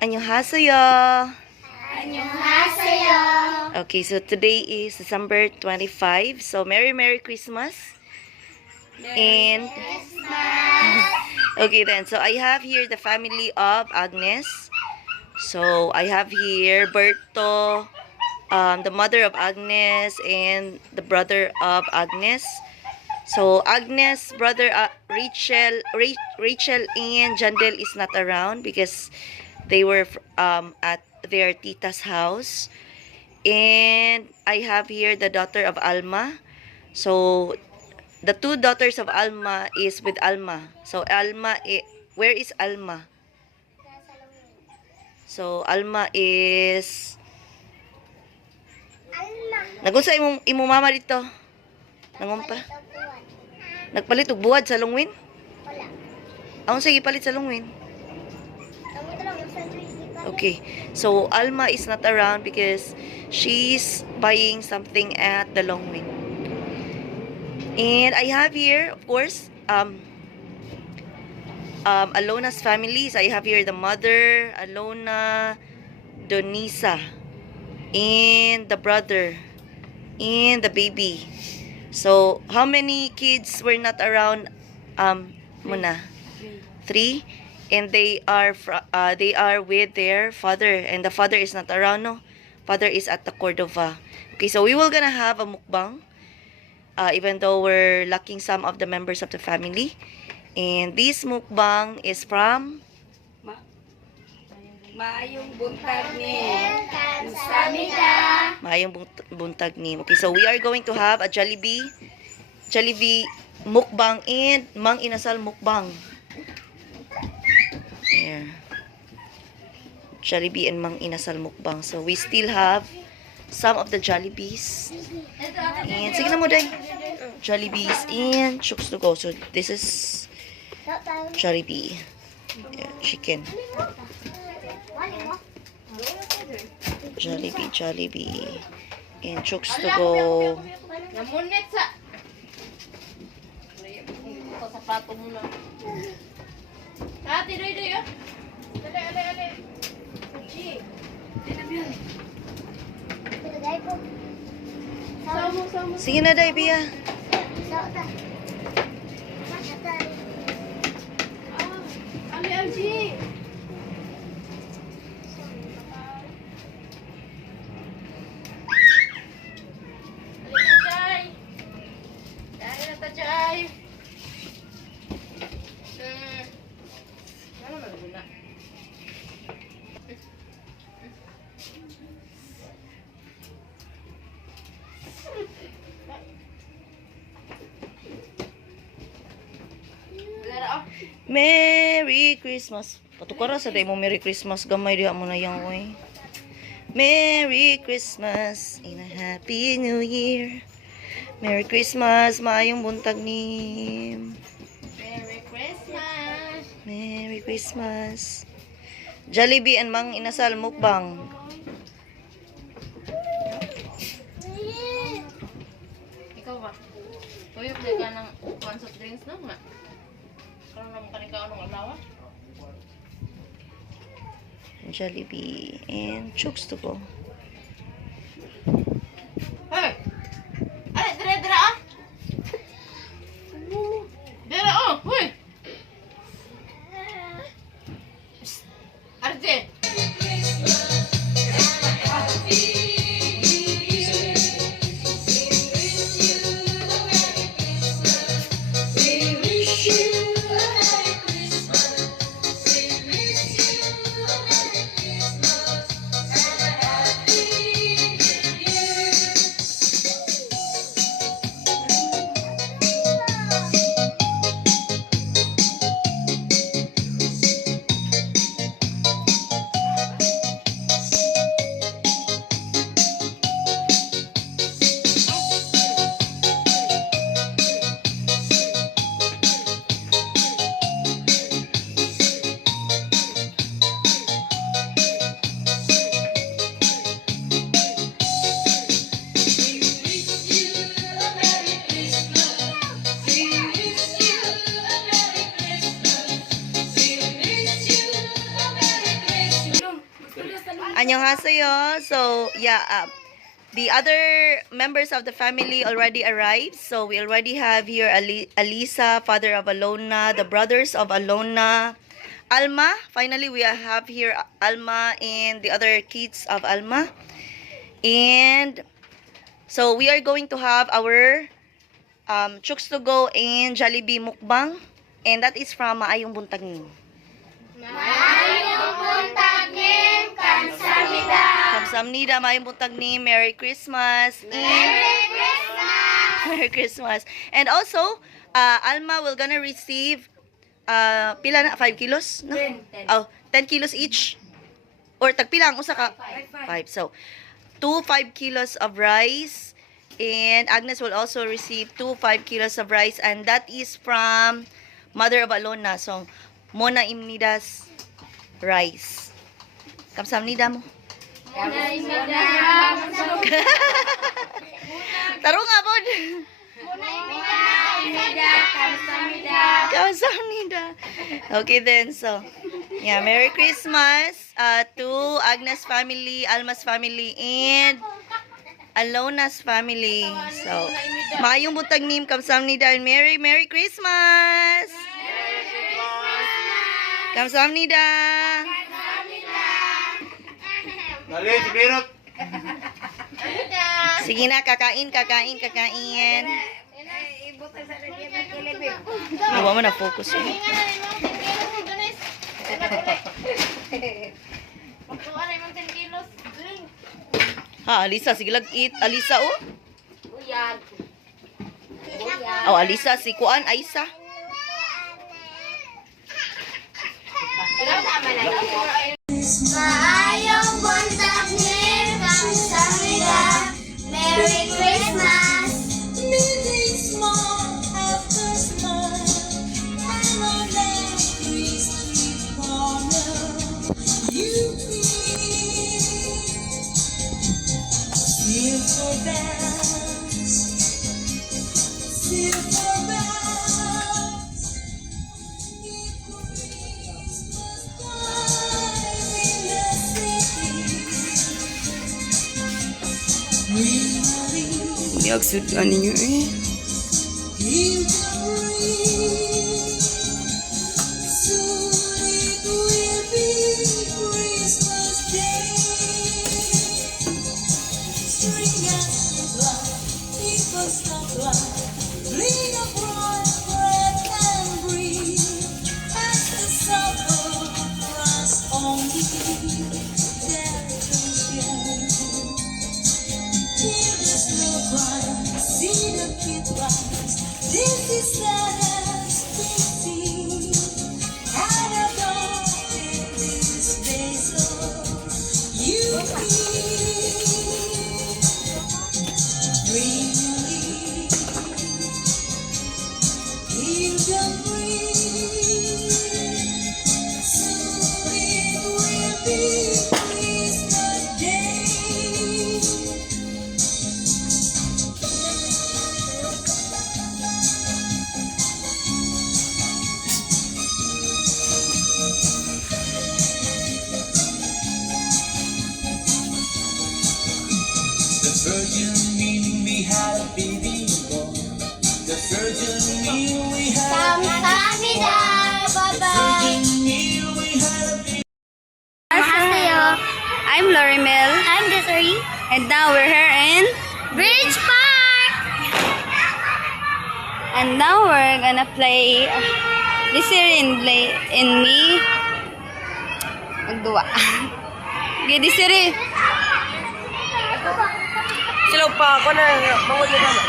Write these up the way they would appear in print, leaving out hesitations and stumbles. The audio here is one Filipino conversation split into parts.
Annyeonghaseyo. 안녕하세요. Okay, so today is December 25. So Merry Christmas. And okay then, so I have here the family of Agnes. So I have here Berto, the mother of Agnes, and the brother of Agnes. So Agnes' brother Rachel and Jandel is not around because they were at their tita's house. And I have here the daughter of Alma. So the two daughters of Alma is with Alma. So where is Alma? So Alma is nagunsa imong mama dito? Nangumpa? Nagpalit og buwad sa lungwin? Wala. Aun sige palit sa lungwin. Kamu lang sa Okay. So Alma is not around because she's buying something at the Longwing. And I have here, of course, Alona's families. I have here the mother, Alona, Donisa, and the brother, and the baby. So, how many kids were not around, muna? Three. And they are with their father, and the father is not around, no? Father is at the Cordova. Okay, so we will gonna have a mukbang, even though we're lacking some of the members of the family. And this mukbang is from Maayong buntag ni Samida. Maayong Buntag ni. Okay, so we are going to have a Jollibee mukbang and Mang Inasal mukbang. Here. Jollibee and Mang Inasal mukbang. So we still have some of the Jollibees. And sige na mo day. Jollibees and chooks to go. So this is Jollibee. Yeah, chicken. Jollibee. And chooks to go. Namunit sa ito sapato mo na. Ate, doy, oh. Ale. Chi. Samo. Sige na day, Bia. Ali, Alji. Merry Christmas. Patukara sa day mo Merry Christmas. Gamay diha mo na yang oy. Merry Christmas in a Happy New Year. Merry Christmas, maayong buntag ni. Merry Christmas. Merry Christmas. Jollibee and Mang Inasal mukbang. Ikaw ba? Tuyok na ka ng one soft drinks na nga. Karoon naman ka ng alawa? Jollibee and chooks to go. Hey! Ale, dire ah! Dire oh! Huy! Arje! Annyeonghaseyo. So, yeah, the other members of the family already arrived. So, we already have here Alisa, father of Alona, the brothers of Alona, Alma. Finally, we have here Alma and the other kids of Alma. And so, we are going to have our Chooks to Go and Jollibee mukbang. And that is from Maayong Buntag Nin. Maayong buntag nin, kamsahamnida. Kamsahamnida, Maayong Buntag Nin. Merry Christmas. Merry Christmas. Merry Christmas. And also, Alma will gonna receive pila na? 5 kilos? No? 10. Oh, 10 kilos each. Or tagpila ang usa ka? 5. So, 5 kilos of rice. And Agnes will also receive 5 kilos of rice. And that is from Mother of Alona. So, Mona Imnidas rice. Kamsahamnida mo. Taro nga po. Kamsahamnida. Okay then, so, yeah, Merry Christmas to Agnes family, Alma's family, and Alona's family. So, Maayong Buntag Nin, kamsahamnida, and Merry Christmas! Kamsahamnida! Dali, sibirot. Sige na, kakain. Nawa mo na focus yun. Ha, Alisa, sige lag eat. Alisa, oh. Oh, Alisa, si Kuan, Aisa. Maayong buntag nin, kamsahamnida. Merry Christmas. Living small after small, and on every street corner you feel silver bells, silver bells. It Christmas time in the city. Yagsud ano nyo eh. You can breathe. Soon it will be Christmas Day. String and light, people stop light, bring a bright bread and breathe. As the supper runs on the decoration. Hear the snow cry, see the kid rise. This is Santa's sing. And a dog in this basil, you bring you can breathe. Soon it will be Christmas Day. The Virgin knew we had a baby boy. The Virgin knew we had a Kamsahamnida. Bye-bye. Virgin knew we had a baby. Annyeonghaseyo. I'm Lorimel, I'm Desiree. and now we're here in, Bridge Park. and now we're gonna play this here in me. Magduwa. Okay, this here. Sila pa ako na bawal yun naman.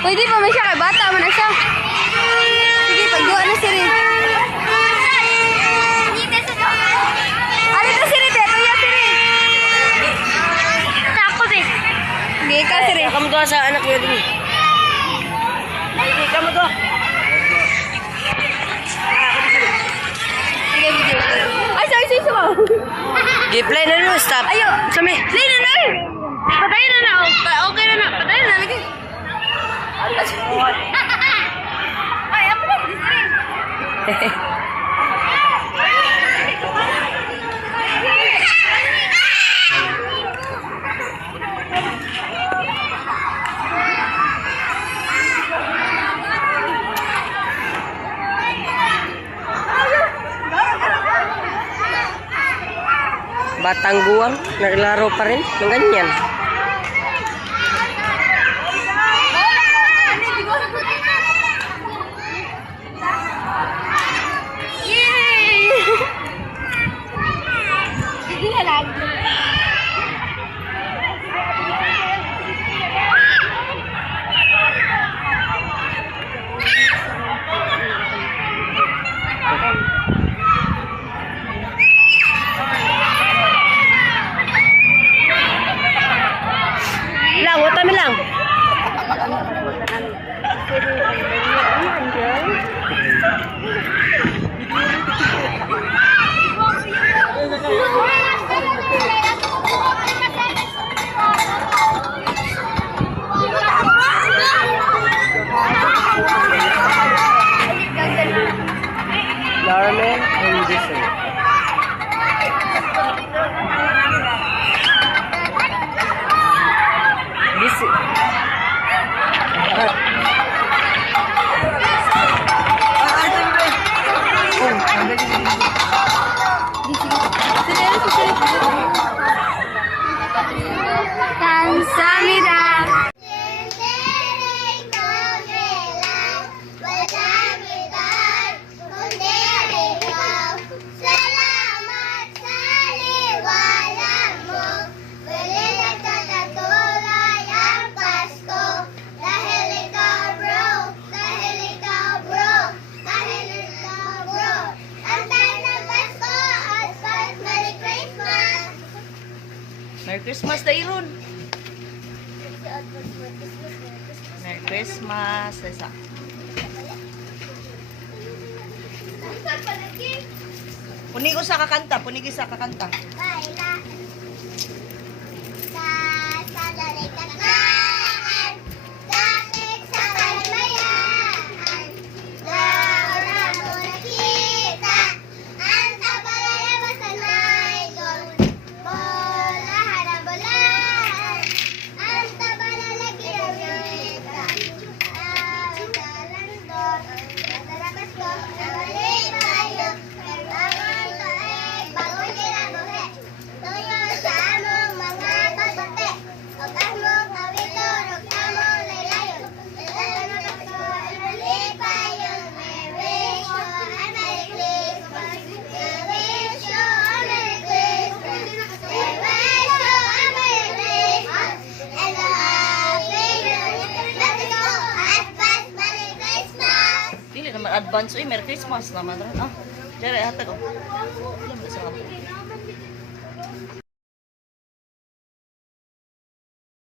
Pwede pa man siya kay bata mo na siya. Sige, pagduwa na si Rin. Ano to si Rin? Tuya si Rin. Ako din. Okay, ikaw si Rin. Kamu doon sa anak niya din. Kamu doon. Sige, video. Ay, sorry, mo. Play na nun, stop. Ayo, Sami. play na na eh. Patay na na. Okay na na. Patay na na. Lagi. Ay, apa na? Batang guwang, naglaro pa rin ng ganyan. Lang, utami lang. Larman and Jason. Kamsahamnida. Salamat sa liwanag mo. Muli nagtatatuloy ang Pasko. Dahil ikaw bro, dahil ikaw bro, dahil ikaw bro. Antay ng Pasko at Merry Christmas. Merry Christmas, Dairon. Merry Christmas. Isa. Punig ko sa kakanta. Punig sa kakanta. Baila sa daligtaan, dapit sa kalayaan, laura mo nakita, ang tabalalaman sa naidol, bolahan na bolahan, ang tabalalagi ang nita, awit sa landor, natalabas ko, nawali tayo, ang taig, bagong kinabuhi, tuyo sa among mga kabate, og among kawitor, og among laylayon, lalano ka ko, ibali payon, may wish you a Merry Christmas, may wish you a Merry Christmas, may wish you a Merry Christmas, and a Happy New Year. Let's go, advance Merry Christmas! Dili naman advance. Uy, Merry Christmas naman. Ah, Jere, hatag ko. Alam mo sa ako.